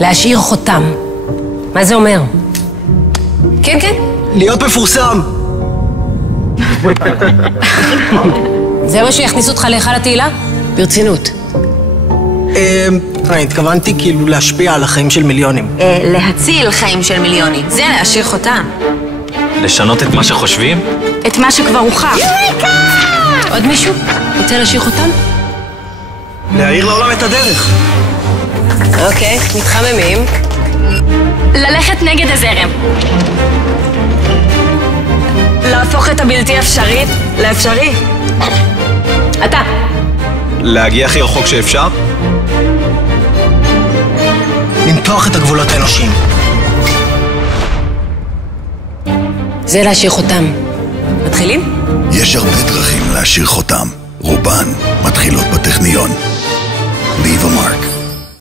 להשאיר חותם. מה זה אומר? כן, כן. להיות מפורסם. זה מה שיכניס אותך להיכל התהילה? ברצינות. התכוונתי כאילו להשפיע על החיים של מיליונים. להציל חיים של מיליונים. זה להשאיר חותם. לשנות את מה שחושבים? את מה שכבר הוכח. עוד מישהו? רוצה להשאיר חותם? להאיר לעולם את הדרך. אוקיי, מתחממים. ללכת נגד הזרם. להפוך את הבלתי אפשרי לאפשרי. אתה. להגיע הכי רחוק שאפשר? למתוח את הגבולות האנושיים. זה להשאיר חותם. מתחילים? יש הרבה דרכים להשאיר חותם. רובן מתחילות בטכניון. Leave a mark.